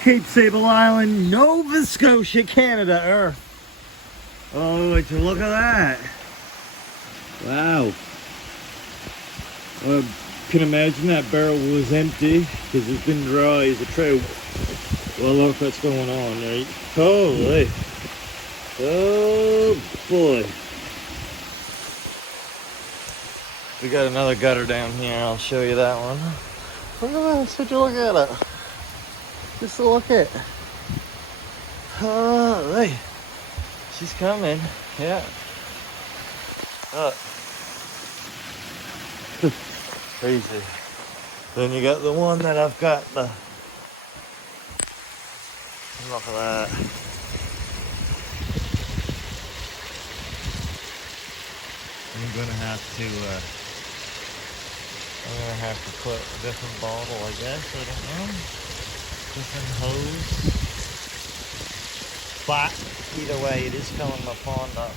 Cape Sable Island, Nova Scotia, Canada, Earth. Oh, would you look at that? Wow. I can imagine that barrel was empty because it's been dry as a trout. Well, look what's going on, right? Holy. Oh, boy. We got another gutter down here. I'll show you that one. Look at that. Such a look at it. Just a look at it. Holy. She's coming. Yeah. Look. Crazy. Then you got the one that I've got the. Look at that. I'm gonna have to put a different bottle, I guess. I don't know. Different hose. But either way, it is filling my pond up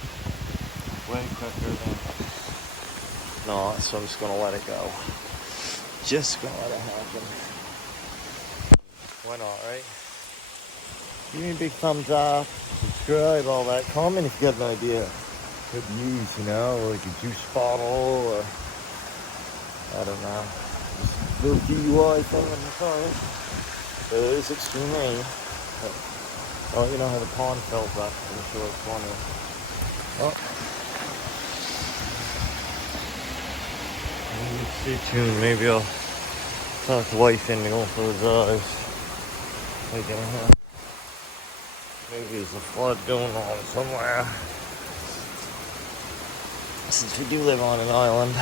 way quicker than not, so I'm just gonna let it go. Just gonna let it happen. Why not, right? Give me a big thumbs up, subscribe, all that. Comment if you got an idea. Could use, you know, like a juice bottle or I don't know. Just a little DUI thing in the car. But it is extreme rain. Oh, you know how the pond fills up. I'm sure it's funny. Oh. Stay tuned. Maybe I'll talk the wife into going for the drive. Maybe there's a flood going on somewhere. Since we do live on an island.